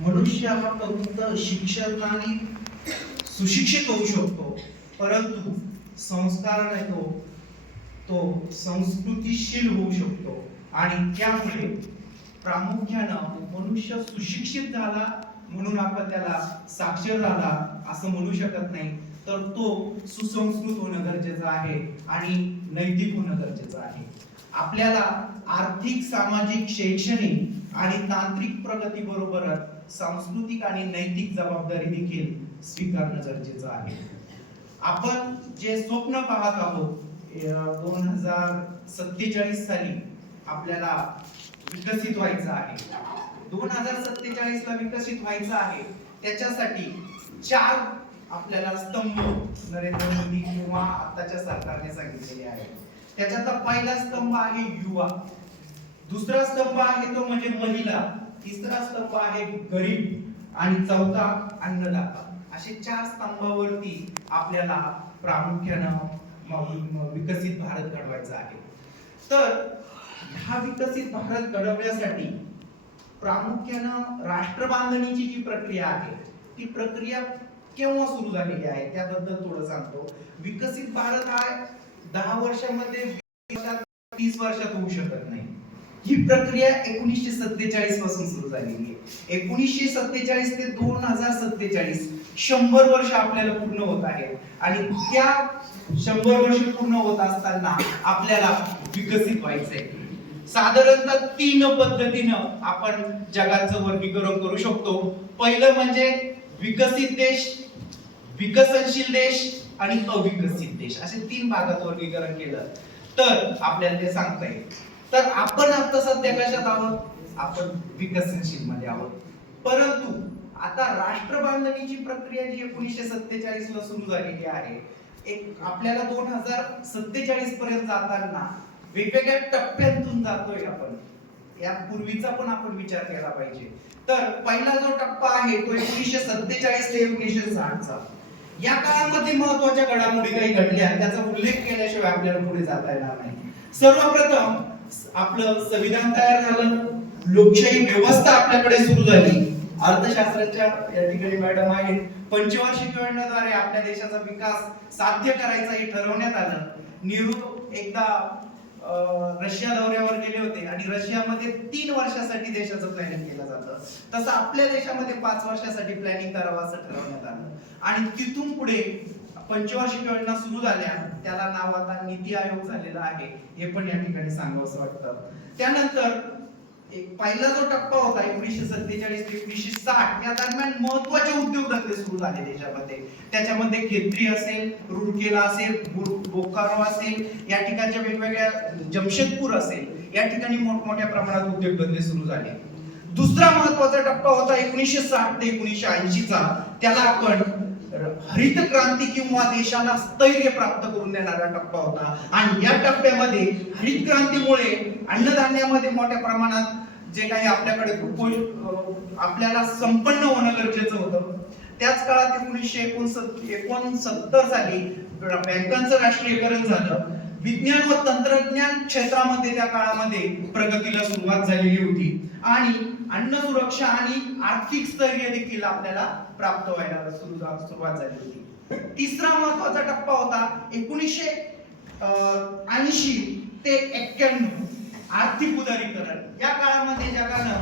मनुष्य हा फक्त शिक्षणाने सुशिक्षित होऊ शकतो, परंतु संस्काराने तो संस्कृतीशील होऊ शकतो. आणि त्यामुळे प्रामुख्यानं मनुष्य सुशिक्षित झाला म्हणून आपण त्याला साक्षर झाला असं म्हणू शकत नाही, तर तो सुसंस्कृत होणं गरजेचं आहे आणि नैतिक होणं गरजेचं आहे. आपल्याला आर्थिक, सामाजिक, शैक्षणिक आणि तांत्रिक प्रगती बरोबरच सांस्कृतिक आणि नैतिक जबाबदारी देखील स्वीकारणं गरजेचं आहे. आपण जे स्वप्न पाहत आहोत 2047 साली आपल्याला विकसित व्हायचं आहे, 2047 ला विकसित व्हायचं आहे, त्याच्यासाठी 4 आपल्याला स्तंभ नरेंद्र मोदी किंवा आताच्या सरकारने सांगितलेले आहे. त्याच्यातला पहिला स्तंभ आहे युवा, दुसरा स्तंभ आहे तो म्हणजे महिला, तिसरा स्तंभ आहे गरीब आणि चौथा अन्नदाता. असे 4 स्तंभावरती आपल्याला प्रामुख्यानं विकसित भारत घडवायचा आहे. तर हा विकसित भारत घडवण्यासाठी प्रामुख्यानं राष्ट्र बांधणीची जी प्रक्रिया आहे ती प्रक्रिया केव्हा सुरू झालेली आहे त्याबद्दल थोडं सांगतो. विकसित भारत हा 10 वर्षांमध्ये 30 वर्षात होऊ शकत नाही. ही प्रक्रिया 1947 पासून सुरू झालेली आहे. 1947 ते 2047 100 वर्ष आपल्याला पूर्ण होत आहेत आणि त्या 100 वर्ष पूर्ण होत असताना आपल्याला विकसित व्हायचंय. साधारणतः 3 पद्धतीनं आपण जगाचं वर्गीकरण करू शकतो. पहिलं म्हणजे विकसित देश, विकसनशील देश आणि अविकसित देश, असे 3 भागात वर्गीकरण केलं तर आपल्याला ते सांगता येईल. तर आपण आता सध्या कशात आहोत? आपण विकसनशील मध्ये आहोत. परंतु आता राष्ट्र बांधणीची प्रक्रिया जी 1947 ला सुरू झालेली आहे, आपल्याला 2047 पर्यंत जाताना वेगवेगळ्या टप्प्यांतून जातोय आपण. या पूर्वीचा पण आपण विचार केला पाहिजे. तर पहिला जो टप्पा आहे तो 1947 ते 1960 चा. या काळामध्ये महत्त्वाच्या घडामोडी काही घडल्या त्याचा उल्लेख केल्याशिवाय आपल्याला पुढे जाता येणार नाही. सर्वप्रथम आपलं संविधान तयार झालं, लोकशाही व्यवस्था आपल्याकडे सुरू झाली. अर्थशास्त्राच्या या ठिकाणी मॅडम आहेत. पंचवार्षिक योजनेद्वारे आपल्या देशाचा विकास साध्य करायचा हे ठरवण्यात आलं. नेहरू एकदा रशिया दौऱ्यावर गेले होते आणि रशियामध्ये 3 वर्षासाठी देशाचं प्लॅनिंग केलं जातं, तसं आपल्या देशामध्ये 5 वर्षासाठी प्लॅनिंग करावं असं ठरवण्यात आलं. आणि तिथून पुढे पंचवार्षिक योजना सुरू झाल्या, त्याला नाव आता नीती आयोग झालेला आहे, हे पण या ठिकाणी सांगावंसं वाटतं. त्यानंतर एक पहिला जो टप्पा होता 1947 ते 1960 या दरम्यान महत्त्वाचे उद्योगधंदे सुरू झाले देशामध्ये. त्याच्यामध्ये खेत्री असेल, रूरकेला असेल, बोकारो असेल, या ठिकाणच्या वेगवेगळ्या जमशेदपूर असेल, या ठिकाणी मोठमोठ्या प्रमाणात उद्योगधंदे सुरू झाले. दुसरा महत्त्वाचा टप्पा होता 1960 ते 1980 चा, त्याला आपण हरित क्रांती किंवा देशाला स्थैर्य प्राप्त करून देणारा टप्पा होता. आणि या टप्प्यामध्ये हरित क्रांतीमुळे अन्नधान्यामध्ये मोठ्या प्रमाणात जे काही आपल्याकडे आपल्याला संपन्न होणं गरजेचं होतं. त्याच काळात 1969 साली बँकांचं राष्ट्रीयकरण झालं. विज्ञान व तंत्रज्ञान क्षेत्रामध्ये त्या काळामध्ये प्रगतीला सुरुवात झालेली होती आणि अन्न सुरक्षा आणि आर्थिक स्थैर्य देखील आपल्याला प्राप्त व्हायला सुरुवात झाली होती. तिसरा महत्त्वाचा टप्पा होता 1980 ते 91 आर्थिक उदारीकरण. या काळामध्ये जगानं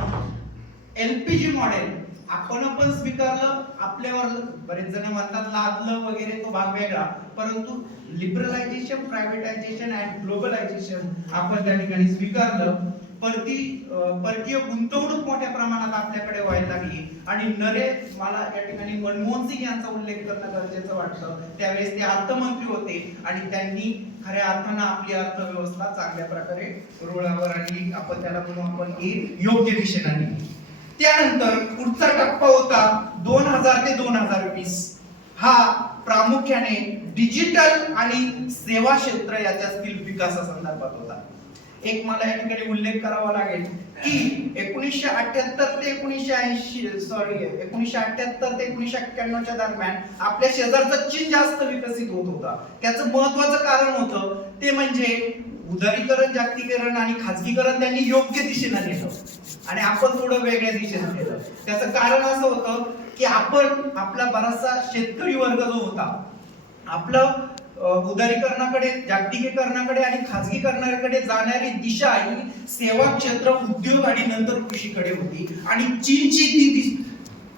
LPG मॉडेल आपण पण स्वीकारलं, आपल्यावर बरेच जण म्हणतात लादलं वगैरे, तो भाग वेगळा, परंतु लिबरलायझेशन, प्रायव्हेटायझेशन अँड ग्लोबलायझेशन आपण त्या ठिकाणी स्वीकारलं. परकीय गुंतवणूक मोठ्या प्रमाणात आपल्याकडे व्हायला लागली आणि मला या ठिकाणी मनमोहन सिंग यांचा उल्लेख करणं गरजेचं वाटतं. त्यावेळेस ते अर्थमंत्री होते आणि त्यांनी खऱ्या अर्थानं आपली अर्थव्यवस्था चांगल्या प्रकारे रुळावर आणली. आपण त्याला म्हणून आपण योग्य दिशेने आणली. त्यानंतर पुढचा टप्पा होता 2000 ते 2020. हा प्रामुख्याने डिजिटल आणि सेवा क्षेत्र याच्यातील विकासासंदर्भात होता. एक मला या ठिकाणी उल्लेख करावा लागेल की 1978 ते 1991 च्या दरम्यान आपल्या शेजारचा चीन जास्त विकसित होत होता. त्याचं महत्त्वाचं कारण होतं ते म्हणजे उदारीकरण, जागतिकीकरण आणि खाजगीकरण त्यांनी योग्य दिशेने नेलं आणि आपण थोडं वेगळ्या दिशेने गेलो. त्याचं कारण असं होतं की आपला बराचसा शेतकरी वर्ग जो होता, आपलं उदारीकरणाकडे, जागतिकीकरणाकडे आणि खाजगीकरणाकडे जाणारी दिशा ही सेवा क्षेत्र, उद्योग आणि नंतर कृषीकडे होती. आणि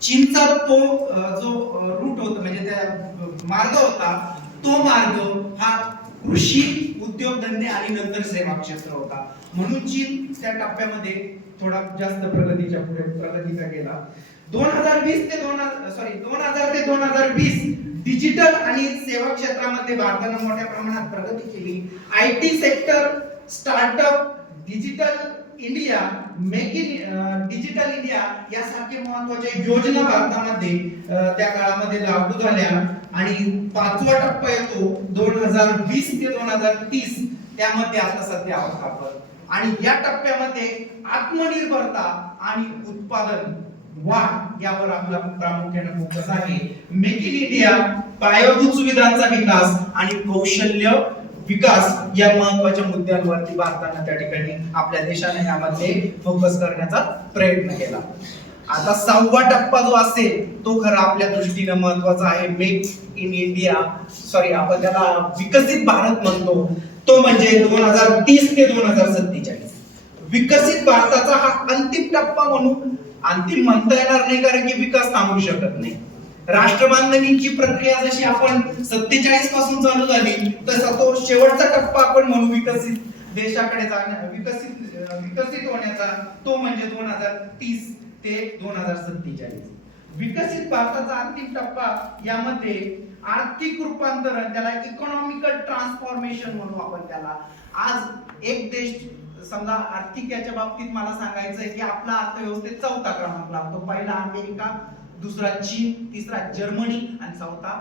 चीनचा तो जो रूट होता, म्हणजे त्या मार्ग होता, तो मार्ग हा कृषी, उद्योगधंदे आणि नंतर सेवा क्षेत्र होता. म्हणून चीन त्या टप्प्यामध्ये थोडा जास्त प्रगतीचा गेला. 2020 ते 2020 डिजिटल आणि सेवा क्षेत्रामध्ये भारताने मोठ्या प्रमाणात प्रगती केली. IT sector, startup, digital India, make in digital India यासारखे महत्त्वाच्या योजना भारतामध्ये त्या काळामध्ये लागू झाल्या. आणि 5वा टप्पा येतो 2020 ते 2030, त्यामध्ये आता सध्या आहोत आपण. आणि या टप्प्यामध्ये आत्मनिर्भरता आणि उत्पादन वाढ यावर आपला प्रामुख्याने फोकस आहे. मेक इन इंडिया, पायाभूत सुविधांचा विकास आणि कौशल्य विकास या महत्त्वाच्या मुद्द्यांवरती भारताने त्या ठिकाणी, आपल्या देशाने यामध्ये फोकस करण्याचा प्रयत्न केला. आता 6वा टप्पा जो असेल तो खरा आपल्या दृष्टीने महत्त्वाचा आहे. मेक इन इंडिया, आपण त्याला विकसित भारत म्हणतो. तो म्हणजे 2030 ते 2047. विकसित भारताचा हा अंतिम टप्पा म्हणून, अंतिम म्हणता येणार नाही कारण की विकास थांबू शकत नाही. राष्ट्रबांधणीची प्रक्रिया जशी आपण 47 पासून चालू झाली, तसा तो शेवटचा टप्पा आपण म्हणू विकसित देशाकडे जाण्या, विकसित होण्याचा, तो म्हणजे 2030 ते 2047. विकसित भारताचा अंतिम टप्पा, यामध्ये आर्थिक रूपांतरण, त्याला इकॉनॉमिकल ट्रान्सफॉर्मेशन म्हणू आपण त्याला. आज एक देश समजा आर्थिक याच्या बाबतीत मला सांगायचं आहे की आपला अर्थव्यवस्थेत 4था क्रमांक लागतो. पहिला अमेरिका, दुसरा चीन, तिसरा जर्मनी आणि चौथा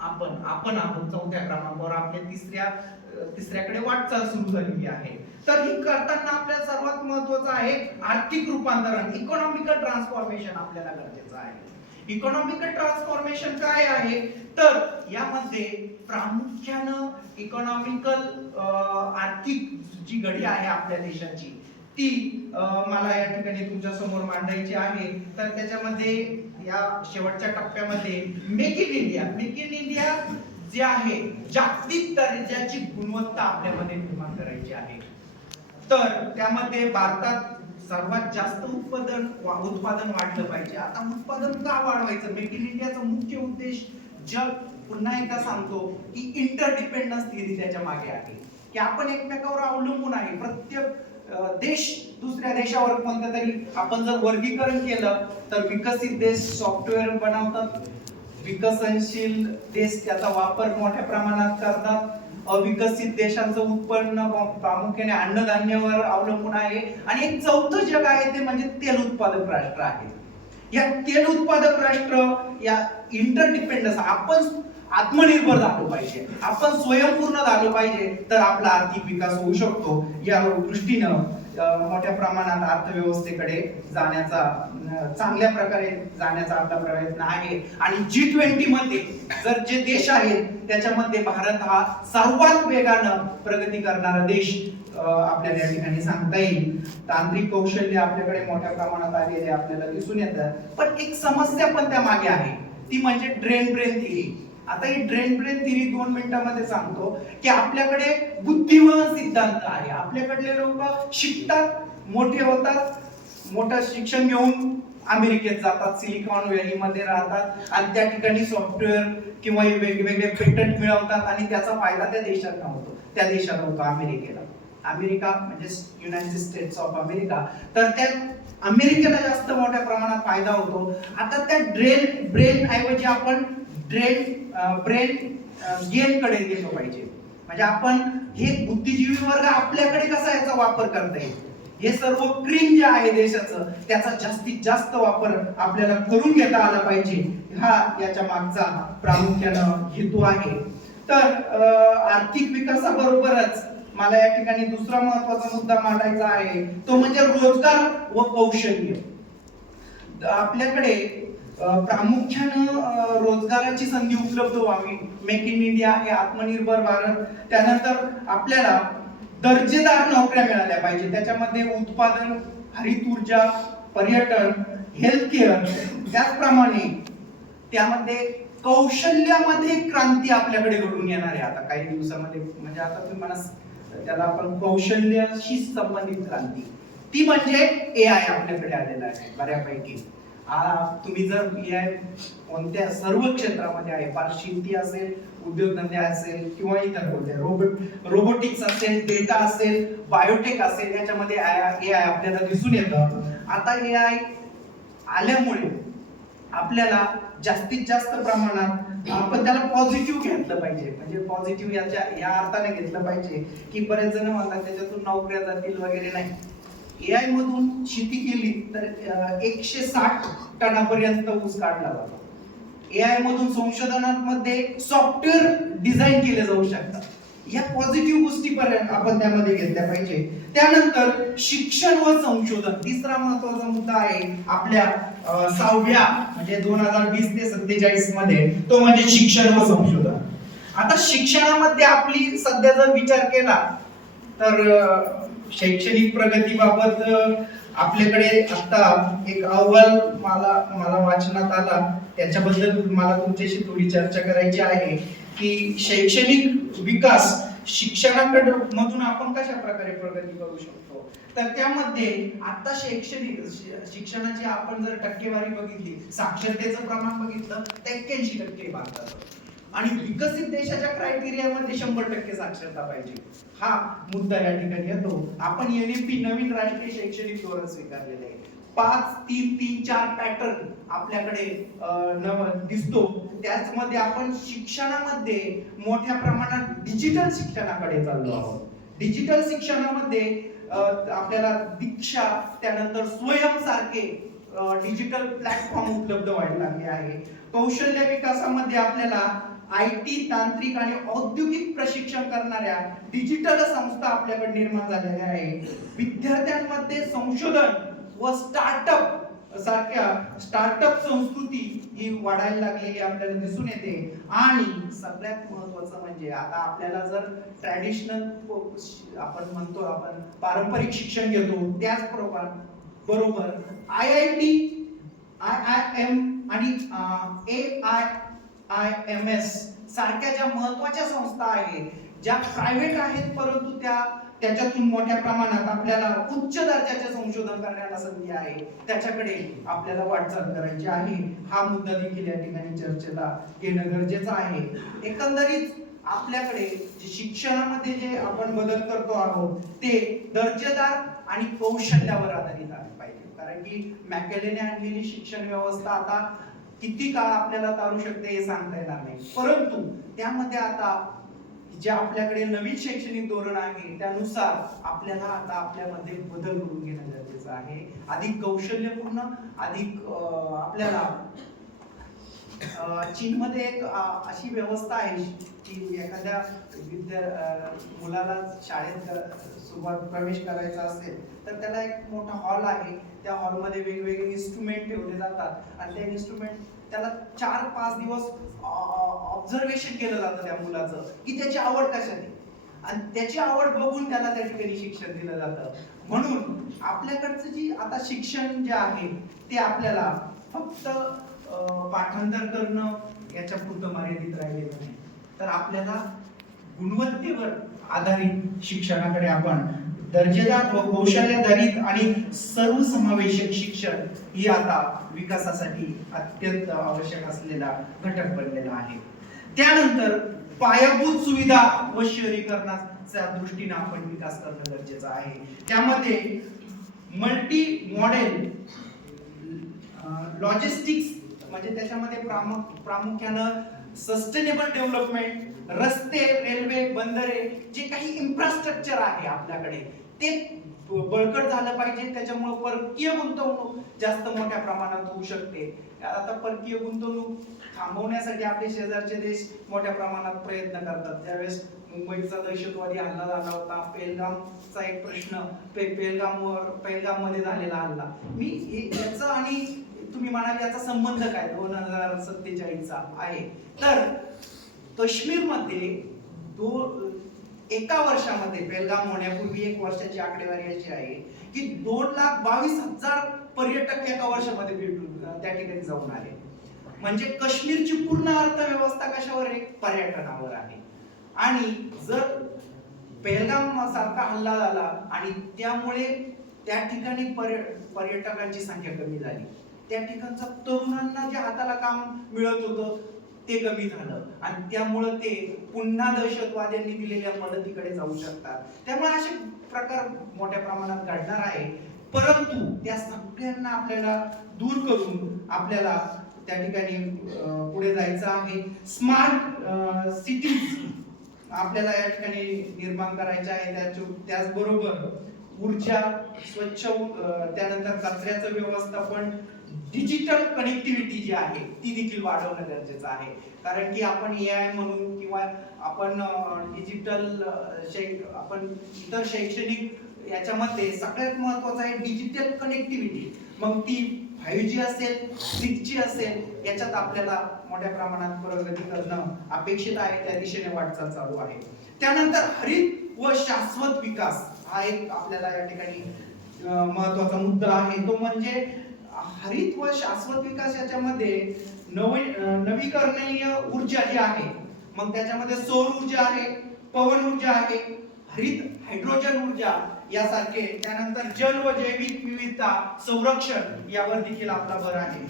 आपण आहोत 4थ्या क्रमांकावर. आपल्या तिसऱ्याकडे वाटचाल सुरू झालेली आहे. तर ही करताना आपल्याला सर्वात महत्त्वाचं आहे आर्थिक रूपांतरण, इकॉनॉमिकल ट्रान्सफॉर्मेशन आपल्याला गरजेचं आहे. इकॉनॉमिकल ट्रान्सफॉर्मेशन काय आहे, तर यामध्ये प्रामुख्यानं इकॉनॉमिकल आर्थिक जी घडी आहे आपल्या देशाची, ती मला या ठिकाणी तुमच्या समोर मांडायची आहे. तर त्याच्यामध्ये या शेवटच्या टप्प्यामध्ये मेक इन इंडिया जे आहे, जागतिक दर्जाची गुणवत्ता आपल्यामध्ये निर्माण करायची आहे. तर त्यामध्ये भारतात सर्वात जास्त उत्पादन वाढलं पाहिजे. आता उत्पादन का वाढवायचं? मेक इन इंडियाचा मुख्य उद्देश, जग पुन्हा एकदा सांगतो की इंटरडिपेंडन्स थिअरी त्याच्या मागे आहे, की आपण एकमेकावर अवलंबून आहे. प्रत्येक देश दुसऱ्या देशावर कोणत्या तरी, आपण जर वर्गीकरण केलं तर विकसित देश सॉफ्टवेअर बनवतात, विकसनशील देश त्याचा वापर मोठ्या प्रमाणात करतात, अविकसित देशांचं उत्पन्न प्रामुख्याने अन्नधान्यावर अवलंबून आहे. आणि एक 4थं जग आहे ते म्हणजे तेल उत्पादक राष्ट्र आहे. या तेल उत्पादक राष्ट्र, या इंटरडिपेंडन्स, आपण आत्मनिर्भर झालो पाहिजे, आपण स्वयंपूर्ण झालो पाहिजे, तर आपला आर्थिक विकास होऊ शकतो. या दृष्टीनं मोठ्या प्रमाणात अर्थव्यवस्थेकडे जाण्याचा, चांगल्या प्रकारे जाण्याचा आपला प्रयत्न आहे. आणि G20 मध्ये जर जे देश आहेत त्याच्यामध्ये भारत हा सर्वात वेगानं प्रगती करणारा देश आपल्याला या ठिकाणी सांगता येईल. तांत्रिक कौशल्य आपल्याकडे मोठ्या प्रमाणात आलेले आपल्याला दिसून येतात. पण एक समस्या पण त्या मागे आहे, ती म्हणजे ड्रेन ब्रेन थिअरी. आता ही ड्रेन ब्रेन थिअरी 2 मिनिटांमध्ये सांगतो की आपल्याकडे बुद्धिमान सिद्धांत आहे. आपल्याकडले लोक शिकतात, मोठे होतात, मोठं शिक्षण घेऊन अमेरिकेत जातात, सिलिकॉन व्हॅली मध्ये राहतात आणि त्या ठिकाणी सॉफ्टवेअर किंवा वेगवेगळे पेटंट मिळवतात आणि त्याचा फायदा त्या देशाला होतो अमेरिकेला. अमेरिका म्हणजे युनायटेड स्टेट्स ऑफ अमेरिका. तर त्या अमेरिकेला जास्त मोठ्या प्रमाणात फायदा होतो. आता त्या ब्रेन ऐवजी आपण ब्रेन गेन कडे गेलो पाहिजे. म्हणजे आपण हे बुद्धिजीवी वर्ग आपल्याकडे कसा याचा वापर करता येईल, हे सर्व क्रीम जे आहे देशाचं, त्याचा जास्तीत जास्त वापर आपल्याला करून घेता आला पाहिजे. हा याच्या मागचा प्रामुख्यानं हेतू आहे. तर आर्थिक विकासाबरोबरच मला या ठिकाणी दुसरा महत्त्वाचा मुद्दा मांडायचा आहे, तो म्हणजे रोजगार व कौशल्य. आपल्याकडे प्रामुख्यानं रोजगाराची संधी उपलब्ध व्हावी. मेक इन इंडिया हे आत्मनिर्भर भारत, त्यानंतर आपल्याला दर्जेदार नोकऱ्या मिळाल्या पाहिजे. त्याच्यामध्ये उत्पादन, हरित ऊर्जा, पर्यटन, हेल्थ केअर, त्याचप्रमाणे त्यामध्ये कौशल्यामध्ये क्रांती आपल्याकडे घडून येणार आहे आता काही दिवसामध्ये. म्हणजे आता तुम्ही म्हणा त्याला आपण कौशल्याशी संबंधित क्रांती, ती म्हणजे AI आपल्याकडे आलेला आहे बऱ्यापैकी. तुम्ही जर AI कोणत्या सर्व क्षेत्रामध्ये आहे, फार शेती असेल, उद्योगधंदे असेल किंवा इतर कोणत्या रोबोटिक्स असेल, डेटा असेल, बायोटेक असेल, याच्यामध्ये AI आपल्याला दिसून येतं. आता AI आल्यामुळे आपल्याला जास्तीत जास्त प्रमाणात आपण त्याला पॉझिटिव्ह घेतलं पाहिजे. म्हणजे पॉझिटिव्ह या अर्थाने घेतलं पाहिजे की बरेच जण म्हणतात त्याच्यातून नोकऱ्या जातील वगैरे. नाही, AI मधून शेती केली तर 160 टनापर्यंत ऊस काढला जातो. AI मधून संशोधनामध्ये सॉफ्टवेअर डिझाईन केले जाऊ शकतात. या पॉझिटिव्ह गोष्टी आपण त्यामध्ये घेतल्या पाहिजे. त्यानंतर शिक्षण व संशोधन, तिसरा महत्वाचा मुद्दा आहे आपल्या 6व्या म्हणजे 2020 ते 47 मध्ये, तो म्हणजे शिक्षण व संशोधन. आता शिक्षणामध्ये आपली सध्या जर विचार केला तर शैक्षणिक प्रगतीबाबत आपल्याकडे आता एक अहवाल मला वाचनात आला, त्याच्याबद्दल मला तुमच्याशी थोडी चर्चा करायची आहे की शैक्षणिक विकास शिक्षणाकडे मधून आपण कशा प्रकारे प्रगती करू शकतो. तर त्यामध्ये आता शैक्षणिक शिक्षणाची आपण जर टक्केवारी बघितली, साक्षरतेचं प्रमाण बघितलं तर 81% भारताचं, आणि विकसित देशाच्या क्रायटेरियामध्ये 100% साक्षरता पाहिजे. हा मुद्दा या ठिकाणी येतो. आपण NEP नवीन राष्ट्रीय शैक्षणिक धोरण स्वीकारलेले आहे. 5-3-3-4 पॅटर्न आपल्याकडे दिसतो. त्याचमध्ये आपण शिक्षणामध्ये मोठ्या प्रमाणात डिजिटल शिक्षणाकडे चाललो आहोत. डिजिटल शिक्षणामध्ये आपल्याला दीक्षा, त्यानंतर स्वयं सारखे डिजिटल प्लॅटफॉर्म उपलब्ध व्हायला लागले आहे. कौशल्य विकासामध्ये आपल्याला IT, तांत्रिक आणि औद्योगिक प्रशिक्षण करणाऱ्या डिजिटल संस्था आपल्याकडे निर्माण झालेल्या आहेत. विद्यार्थ्यांमध्ये संशोधन व स्टार्टअप संस्कृती ही वाढायला लागलेली आपल्याला दिसून येते. आणि सगळ्यात महत्त्वाचं म्हणजे आता आपल्याला जर ट्रॅडिशनल आपण पारंपरिक शिक्षण घेतो, त्याचबरोबर IIT, IIM आणि AIIMS सारख्या ज्या महत्त्वाच्या संस्था आहेत, ज्या प्रायव्हेट आहेत परंतु त्याच्यातून मोठ्या प्रमाणात आपल्याला उच्च दर्जाचे संशोधन करण्याला संधी आहे, त्याच्याकडे आपल्याला वाटचाल करायची आहे. हा मुद्दा देखील या ठिकाणी चर्चेला घेणं गरजेचं आहे. एकंदरीत आपल्याकडे शिक्षणामध्ये जे आपण बदल करतो आहोत ते दर्जेदार आणि कौशल्यावर आधारित आले पाहिजे. कारण की मॅकेलेने आणलेली शिक्षण व्यवस्था आता किती काळ आपल्याला तारू शकते हे सांगता येणार नाही, परंतु त्यामध्ये आता जे आपल्याकडे नवीन शैक्षणिक धोरण आहे त्यानुसार आपल्याला आता आपल्यामध्ये बदल करून घेणं गरजेचं आहे. अधिक कौशल्यपूर्ण, अधिक आपल्याला चीनमध्ये एक अशी व्यवस्था आहे की एखाद्या मुलाला शाळेत प्रवेश करायचा असेल तर त्याला एक मोठा हॉल आहे. त्या हॉलमध्ये वेगवेगळे इन्स्ट्रुमेंट ठेवले जातात आणि त्या इन्स्ट्रुमेंट त्याला 4-5 दिवस ऑब्झर्वेशन केलं जातं त्या मुलाचं की त्याची आवड कशाने, आणि त्याची आवड बघून त्याला त्या ठिकाणी शिक्षण दिलं जातं. म्हणून आपल्याकडचं जी आता शिक्षण जे आहे ते आपल्याला फक्त पाठांतर करणं याच्या पुरतं मर्यादित राहिलेलं नाही, तर आपल्याला गुणवत्तेवर आधारित शिक्षणाकडे आपण दर्जेदार व कौशल्याधारित आणि सर्वसमावेशक शिक्षण ही आता विकासासाठी अत्यंत आवश्यक असलेला घटक बनलेला आहे. त्यानंतर पायाभूत सुविधा व शहरीकरणाच्या दृष्टीने आपण विकास करणं गरजेचं आहे. त्यामध्ये मल्टी मॉडेल लॉजिस्टिक्स म्हणजे त्याच्यामध्ये प्रामुख्यानं सस्टेनेबल डेव्हलपमेंट, रस्ते, रेल्वे, बंदरे, जे काही इन्फ्रास्ट्रक्चर आहे आपल्याकडे ते बळकट झालं पाहिजे. त्याच्यामुळे परकीय गुंतवणूक जास्त मोठ्या प्रमाणात होऊ शकते. आता परकीय गुंतवणूक थांबवण्यासाठी आपले शेजारचे देश मोठ्या प्रमाणात प्रयत्न करतात. त्यावेळेस मुंबईचा दहशतवादी हल्ला झाला होता, पेहलगामचा एक प्रश्न, पेहलगाम मध्ये झालेला हल्ला, याचा आणि तुम्ही म्हणाल याचा संबंध काय 2047चा आहे. तर काश्मीर मध्ये एका वर्षामध्ये पेहलगाम होण्यापूर्वी 1 वर्षाची आकडेवारी अशी आहे की 2,22,000 पर्यटक एका वर्षामध्ये भेटून त्या ठिकाणी जाऊन आले. म्हणजे काश्मीरची पूर्ण अर्थव्यवस्था कशावर आहे? पर्यटनावर आहे. आणि जर पेहलगाम सारखा हल्ला झाला आणि त्यामुळे त्या ठिकाणी पर्यटकांची संख्या कमी झाली, त्या ठिकाणच्या तरुणांना जे हाताला काम मिळत होतं ते कमी झालं आणि त्यामुळे ते पुन्हा दहशतवाद्यांनी दिलेल्या मदतीकडे जाऊ शकतात. त्यामुळे असे प्रकार मोठ्या प्रमाणात घडणार आहे. परंतु त्या सगळ्यांना आपल्याला दूर करून आपल्याला त्या ठिकाणी पुढे जायचं आहे. स्मार्ट सिटीज आपल्याला या ठिकाणी निर्माण करायचे आहे. त्याचबरोबर ऊर्जा स्वच्छ, त्यानंतर कचऱ्याचं व्यवस्थापन, डिजिटल कनेक्टिव्हिटी जी आहे ती देखील वाढवणं गरजेचं आहे. कारण की आपण AI म्हणून किंवा आपण डिजिटल आपण इतर शैक्षणिक याच्यामध्ये सगळ्यात महत्त्वाचं आहे डिजिटल कनेक्टिव्हिटी. मग ती 5G असेल, 6G असेल, याच्यात आपल्याला मोठ्या प्रमाणात प्रगती करणं अपेक्षित आहे. त्या दिशेने वाटचाल चालू आहे. त्यानंतर हरित व शाश्वत विकास हा एक आपल्याला या ठिकाणी महत्त्वाचा मुद्दा आहे. तो म्हणजे हरित व शाश्वत विकास याच्यामध्ये नवीकरणीय ऊर्जा जी आहे, मग त्याच्यामध्ये सौर ऊर्जा आहे, पवन ऊर्जा आहे, हरित हायड्रोजन ऊर्जा यासारखे, त्यानंतर जल व जैविक विविधता संरक्षण यावर देखील आपला भर आहे.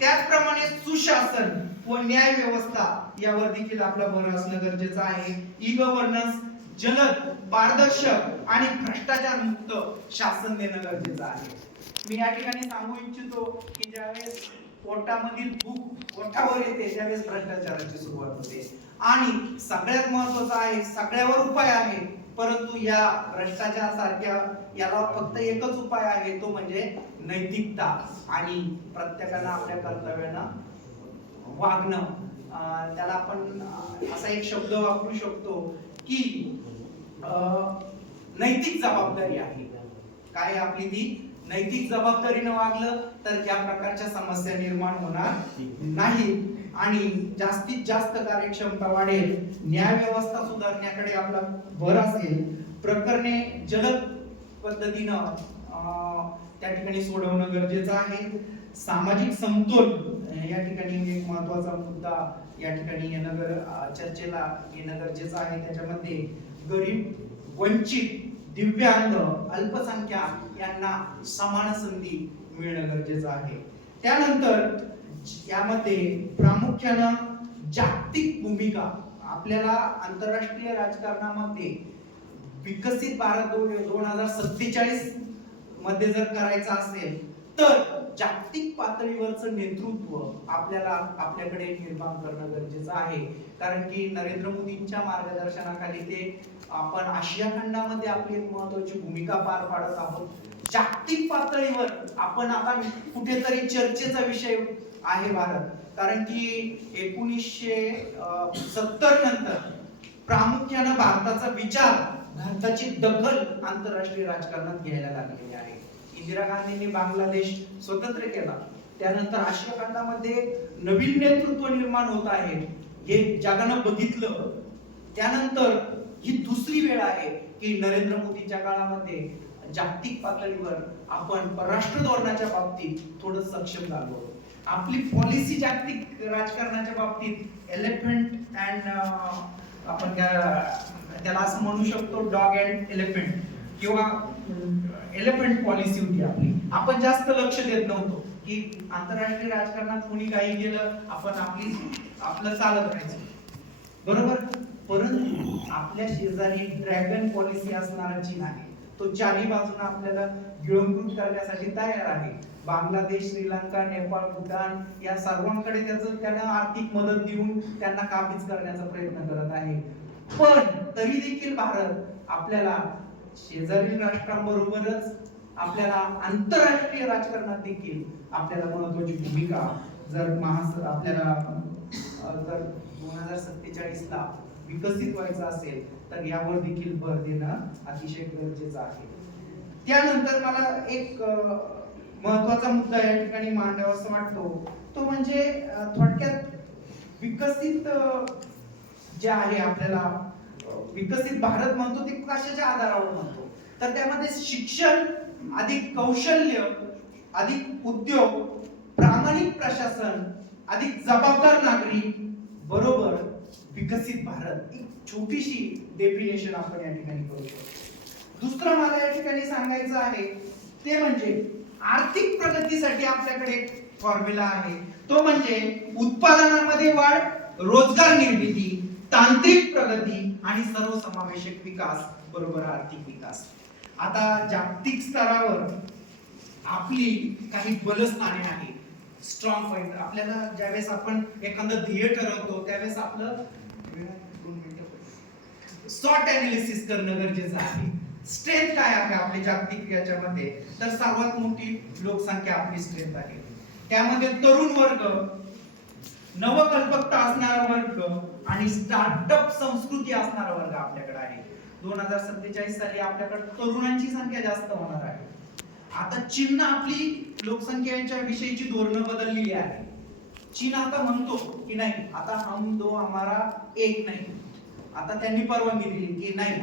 त्याचप्रमाणे सुशासन व न्याय व्यवस्था यावर देखील आपला भर असणं गरजेचं आहे. ई गव्हर्नन्स, जलद, पारदर्शक आणि भ्रष्टाचार मुक्त शासन देणं गरजेचं आहे. मी या ठिकाणी सांगू इच्छितो की ज्यावेळेस पोटामधील भूक ओठावर येते त्यावेळेस भ्रष्टाचाराची सुरुवात होते. आणि सगळ्यात महत्त्वाचं आहे, सगळ्यावर उपाय आहे, परंतु या भ्रष्टाचार सारख्या याला फक्त एकच उपाय आहे, तो म्हणजे नैतिकता आणि प्रत्येकानं आपल्या कर्तव्यानं वागणं. त्याला आपण असा एक शब्द वापरू शकतो की नैतिक जबाबदारी आहे. काय आपली ती नैतिक जबाबदारीनं वागलं तर या प्रकारच्या समस्या निर्माण होणार नाही आणि जास्तीत जास्त कार्यक्षमता वाढेल. न्याय व्यवस्था सुधारण्याकडे आपला भर असेल. प्रकरणे जलद पद्धतीनं त्या ठिकाणी सोडवणं गरजेचं आहे. सामाजिक समतोल या ठिकाणी एक महत्त्वाचा मुद्दा या ठिकाणी चर्चेला येणं गरजेचं आहे. त्याच्यामध्ये गरीब, वंचित, दिव्यांग, अल्पसंख्याक यांना समान संधी मिळणं गरजेचं आहे. त्यानंतर यामध्ये प्रामुख्यानं जागतिक भूमिका आपल्याला आंतरराष्ट्रीय राजकारणामध्ये विकसित भारत 2047 मध्ये जर करायचं असेल तर जागतिक पातळीवरचं नेतृत्व आपल्याला आपल्याकडे निर्माण करणं गरजेचं आहे. कारण की नरेंद्र मोदींच्या मार्गदर्शनाखाली ते आपण आशिया खंडामध्ये आपली एक महत्त्वाची भूमिका पार पाडत आहोत. जागतिक पातळीवर आपण आता कुठेतरी चर्चेचा विषय आहे भारत. कारण की 1970 नंतर प्रामुख्यानं भारताचा विचार, भारताची दखल आंतरराष्ट्रीय राजकारणात घ्यायला लागलेली आहे. इंदिरा गांधींनी बांगलादेश स्वतंत्र केला, त्यानंतर आशिया खंडामध्ये नवीन नेतृत्व निर्माण होत आहे हे जगानं बघितलं. त्यानंतर ही दुसरी वेळ आहे की नरेंद्र मोदींच्या काळामध्ये जागतिक पातळीवर आपण परराष्ट्र धोरणाच्या बाबतीत थोडं सक्षम झालो. आपली पॉलिसी जागतिक राजकारणाच्या बाबतीत एलिफंट अँड आपण त्याला असं म्हणू शकतो डॉग अँड एलिफंट किंवा एलिफंट पॉलिसी होती आपली. आपण जास्त लक्ष देत नव्हतो की आंतरराष्ट्रीय राजकारणात कोणी काही केलं आपण आपलं चालत राहायचं, बरोबर. परंतु आपल्या शेजारी ड्रॅगन पॉलिसी असणारा चीन आहे, तो चारी बाजूने आपल्याला गिळंकृत करण्यासाठी तयार आहे. बांगलादेश, श्रीलंका, नेपाळ, भूतान या सर्वांकडे त्यानं आर्थिक मदत देऊन त्यांना काबीज करण्याचा प्रयत्न करत आहे. पण तरी देखील भारत आपल्याला शेजारील राष्ट्रांबरोबरच आपल्याला आंतरराष्ट्रीय राजकारणात देखील आपल्याला महत्त्वाची भूमिका जर आपल्याला जर 2047 ला विकसित व्हायचं असेल तर यावर देखील भर देणं अतिशय गरजेचं आहे. त्यानंतर मला एक महत्त्वाचा मुद्दा या ठिकाणी मांडावासा वाटतो, तो म्हणजे थोडक्यात विकसित जे आहे आपल्याला विकसित भारत म्हणतो ते कशाच्या आधारावर म्हणतो तर त्यामध्ये शिक्षण, अधिक कौशल्य अधिक उद्योग, प्रामाणिक प्रशासन, अधिक जबाबदार नागरिक बरोबर विकसित भारत. एक छोटीशी डेफिनेशन आपण या ठिकाणी करू शकतो. दुसरं मला या ठिकाणी सांगायचं आहे ते म्हणजे आर्थिक प्रगतीसाठी आपल्याकडे एक फॉर्म्युला आहे, तो म्हणजे उत्पादनामध्ये वाढ, रोजगार निर्मिती, तांत्रिक प्रगती आणि सर्वसमावेशक विकास बरोबर आर्थिक विकास. आता जागतिक स्तरावर आपली काही बलस्थाने आहेत, स्ट्रॉंग पॉइंट. आपल्याला ज्यावेळेस आपण एखादं ध्येय ठरवतो त्यावेळेस आपलं सॉर्ट अनालिसिस करणं गरजेचं आहे. स्ट्रेंथ काय आहे आपली जागतिक याच्यामध्ये, तर सर्वात मोठी लोकसंख्या आपली स्ट्रेंथ आहे. त्यामध्ये तरुण वर्ग, नवकल्पकता असणारा वर्ग आणि स्टार्टअप संस्कृती असणारा वर्ग आपल्याकडे आहे. 2047 साली आपल्याकडे तरुणांची संख्या जास्त होणार आहे. आता चीन आपली लोकसंख्येच्या विषयीची धोरणं बदललेली आहे. चीन आता म्हणतो की नाही, आता हम दो हमारा एक नाही. आता त्यांनी परवानगी दिली की नाही,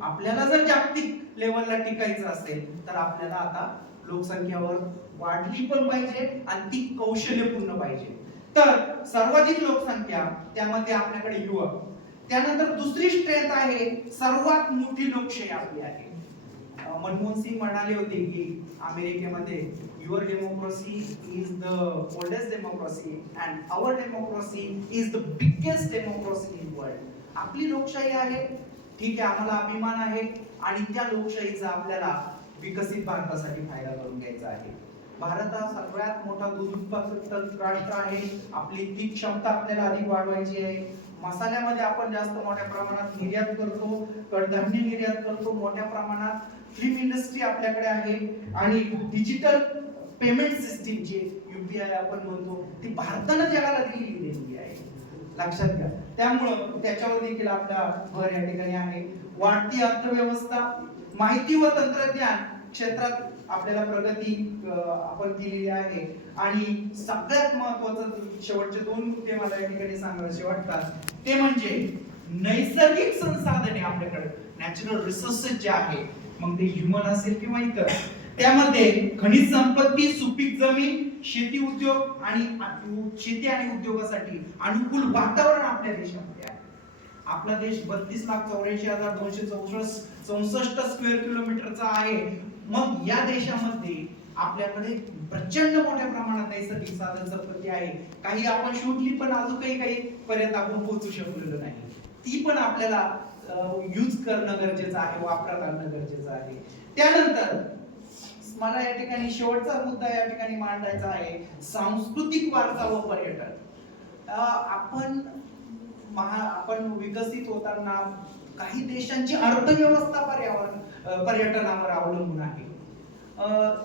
आपल्याला जर जागतिक लेवलला टिकायचं असेल तर आपल्याला आता लोकसंख्यावर वाढली पण पाहिजे आणि ती कौशल्यपूर्ण पाहिजे. तर सर्वाधिक लोकसंख्या, त्यामध्ये आपल्याकडे युवक. त्यानंतर दुसरी स्ट्रेंथ आहे, सर्वात मोठी लोकशाही आपली आहे. मनमोहन सिंग म्हणाले होते की अमेरिकेमध्ये your democracy is the oldest democracy and our democracy is the biggest democracy in world. आपली लोकशाही आहे, ठीक आहे, आम्हाला अभिमान आहे आणि त्या लोकशाहीचा आपल्याला विकसित भारतासाठी फायदा करून घ्यायचा आहे. भारत हा सगळ्यात मोठा दूध उत्पादक राष्ट्र आहे. आपली ती क्षमता आपल्याला अधिक वाढवायची आहे. मसाल्यामध्ये आपण जास्त मोठ्या प्रमाणात निर्यात करतो, कडधान्य निर्यात करतो मोठ्या प्रमाणात. फिल्म इंडस्ट्री आपल्याकडे आहे आणि डिजिटल पेमेंट सिस्टीम जे UPI आपण म्हणतो ती भारताने जगाला दिलेली आहे, लक्षात घ्या. त्यामुळं त्याच्यावर देखील आपला भर या ठिकाणी आहे. वाढती अर्थव्यवस्था, माहिती व तंत्रज्ञान क्षेत्रात आपल्याला प्रगती आपण केलेली आहे. आणि सगळ्यात महत्त्वाचं शेवटचे 2 मुद्दे मला या ठिकाणी सांगायचे वाटतात, ते म्हणजे नैसर्गिक संसाधने आपल्याकडे, नॅचरल रिसोर्सेस जे आहे, मग ते ह्युमन असेल किंवा इतर, त्यामध्ये खनिज संपत्ती, सुपीक जमीन, शेती उद्योग आणि शेती आणि उद्योगासाठी अनुकूल वातावरण आपल्या देशामध्ये आहे. आपला देश 32,84,264 स्क्वेअर किलोमीटरचा आहे. मग या देशामध्ये आपल्याकडे प्रचंड मोठ्या प्रमाणात नैसर्गिक साधन संपत्ती आहे. काही आपण शोधली पण अजून काही पर्यंत आपण पोहोचू शकलेलो नाही. ती पण आपल्याला यूज करणं गरजेचं आहे, वापरात आणणं गरजेचं आहे. त्यानंतर मला या ठिकाणी शेवटचा मुद्दा या ठिकाणी मांडायचा आहे, सांस्कृतिक वारसा व पर्यटन. आपण विकसित होताना काही देशांची अर्थव्यवस्था पर्यटनावर अवलंबून आहे.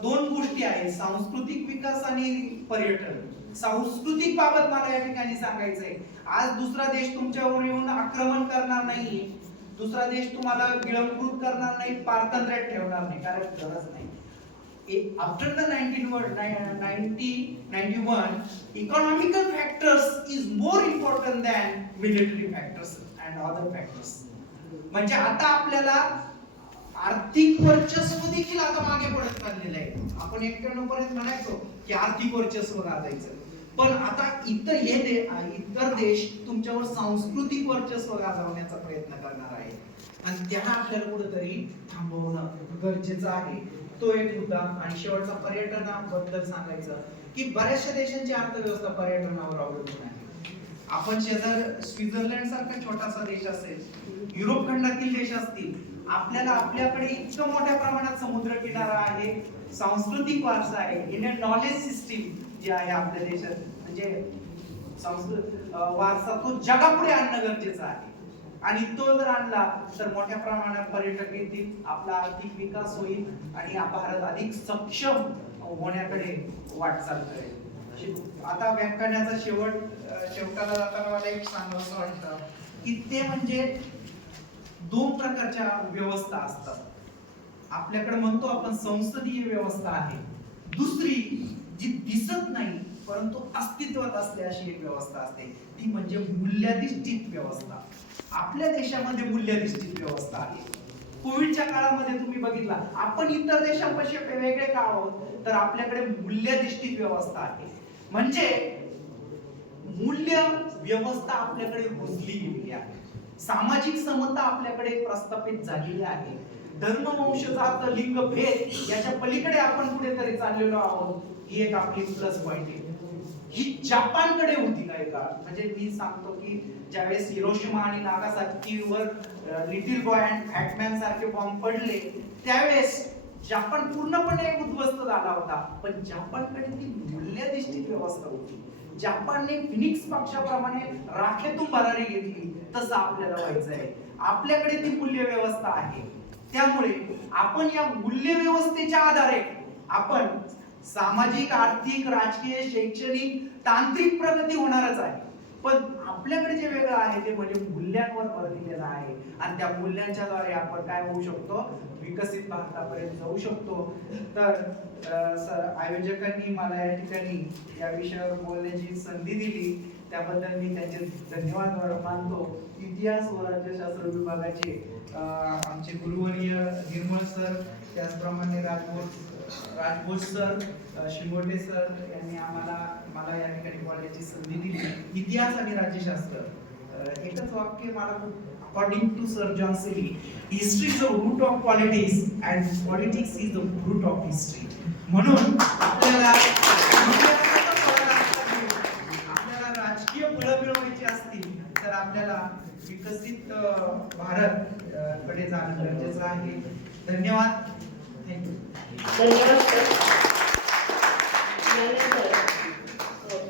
2 गोष्टी आहेत, सांस्कृतिक विकास आणि पर्यटन. सांस्कृतिक बाबत मला या ठिकाणी सांगायचंय, आज दुसरा देश तुमच्यावर येऊन आक्रमण करणार नाही, दुसरा देश तुम्हाला गिळंकृत करणार नाही, पारतंत्र्यात ठेवणार नाही, कारण गरज नाही. After the 1991, economical factors is more important than military factors and other factors. म्हणजे आता आपल्याला आर्थिक वर्चस्व देखील आता मागे पडत चाललेलं आहे. आपण 91 पर्यंत म्हणायचो की आर्थिक वर्चस्व गाजायचं, पण आता इतर देश तुमच्यावर सांस्कृतिक वर्चस्व गाजवण्याचा प्रयत्न करणार आहे आणि त्यांना आपल्याला कुठेतरी थांबवणं गरजेचं आहे. तो एक मुद्दा. आणि शेवटचा पर्यटनाबद्दल सांगायचं की बऱ्याचशा देशांची अर्थव्यवस्था पर्यटनावर अवलंबून आहे. आपण शेजार स्वित्झर्लंड सारखा छोटासा देश असेल, युरोप खंडातील देश असतील, आपल्याकडे इतकं मोठ्या प्रमाणात समुद्र किनारा आहे, सांस्कृतिक वारसा आहे, इंडियन नॉलेज सिस्टीम जी आहे आपल्या देशात, म्हणजे वारसा तो जगापुढे आणणं गरजेचं आहे. आणि तो जर आणला तर मोठ्या प्रमाणात पर्यटक येतील, आपला आर्थिक विकास होईल आणि भारत अधिक सक्षम होण्याकडे वाटचाल करेल. आता व्याख्यानाचा शेवटाला जाताना मला एक सांगावंसं वाटतं की ते म्हणजे 2 प्रकारच्या व्यवस्था असतात. आपल्याकडे म्हणतो आपण संसदीय व्यवस्था आहे, दुसरी जी दिसत नाही परंतु अस्तित्वात असते अशी एक व्यवस्था असते, ती म्हणजे मूल्याधिष्ठित व्यवस्था. आपल्या देशामध्ये मूल्याधिष्ठित व्यवस्था आहे. कोविडच्या काळामध्ये तुम्ही बघितला, आपण इतर देशांपेक्षा वेगळे का आहोत, तर आपल्याकडे मूल्यधिष्ठित व्यवस्था आहे. म्हणजे मूल्य व्यवस्था आपल्याकडे रुजली गेलेली आहे. सामाजिक समता आपल्याकडे प्रस्थापित झालेली आहे. धर्म, वंश, जात, लिंग, भेद याच्या पलीकडे आपण कुठेतरी चाललेलो आहोत. ही एक आपली प्लस पॉइंट आहे. ही जपानकडे होती काय का, म्हणजे मी सांगतो की ज्यावेळेस हिरोशिमा आणि नागासाकीवर लिटिल बॉय अँड फॅटमॅन सारखे बॉम्ब पडले, त्यावेळेस जपान पूर्णपणे उद्ध्वस्त झाला होता. पण जपानकडे ती मूल्यधिष्ठित व्यवस्था होती. जपानने फिनिक्स पक्षाप्रमाणे राखेतून भरारी घेतली. तसं आपल्याला व्हायचं आहे. आपल्याकडे ती मूल्य व्यवस्था आहे. त्यामुळे आपण या मूल्य व्यवस्थेच्या आधारे आपण सामाजिक, आर्थिक, राजकीय, शैक्षणिक, तांत्रिक प्रगती होणारच आहे. पण आपल्याकडे जे वेगळं आहे ते म्हणजे मूल्यांवर भर दिलेला आहे. आणि त्या मूल्यांच्या द्वारे आपण काय होऊ शकतो, विकसित भारतापर्यंत जाऊ शकतो. तर आयोजकांनी मला या ठिकाणी या विषयावर बोलण्याची संधी दिली, त्याबद्दल मी त्यांचे धन्यवाद मानतो. इतिहास व राज्यशास्त्र विभागाचे आमचे गुरुवर्य निर्मळ सर, त्याचप्रमाणे राजभोज सर, शिंगोटे सर यांनी मला या ठिकाणी बोलण्याची संधी दिली. इतिहास आणि राज्यशास्त्र एकच वाक्य मला, according to sir John Seeley, history is the root of politics and politics is the root of history. म्हणून आपल्याला राजकीय बळ मिळवायची असतील तर आपल्याला विकसित भारत कडे जाणं गरजेचं आहे. धन्यवाद. थँक्यू. धन्यवाद सर.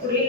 पुढील